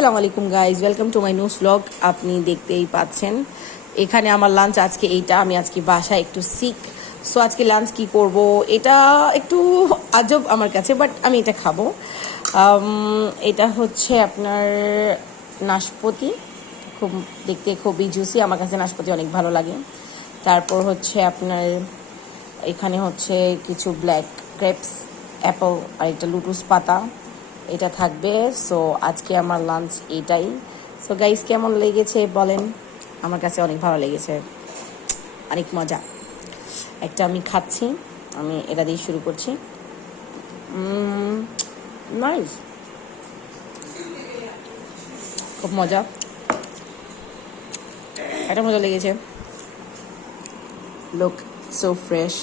আসসালামু আলাইকুম guys, welcome to my news blog. আপনি দেখতেই পাচ্ছেন এখানে আমার লাঞ্চ আজকে এইটা। আমি আজকে বাসায় একটু সিক, সো আজকে লাঞ্চ কি করব এটা একটু আজব আমার কাছে, বাট আমি এটা খাবো। এটা হচ্ছে আপনার নাশপাতি, খুব দেখতে খুবই জুসি। আমার কাছে নাশপাতি অনেক ভালো লাগে। তারপর হচ্ছে আপনার এখানে হচ্ছে কিছু ব্ল্যাক গ্রেপস, অ্যাপল আর একটা লুটুস পাতা, এটা থাকবে। সো আজকে আমার লাঞ্চ এটাই। সো গাইস, কেমন লেগেছে বলেন? আমার কাছে অনেক ভালো লেগেছে, অনেক মজা। একটা আমি খাচ্ছি, আমি এটা দিয়ে শুরু করছি। নাইস, খুব মজা, এটা মজা লেগেছে। Look so fresh.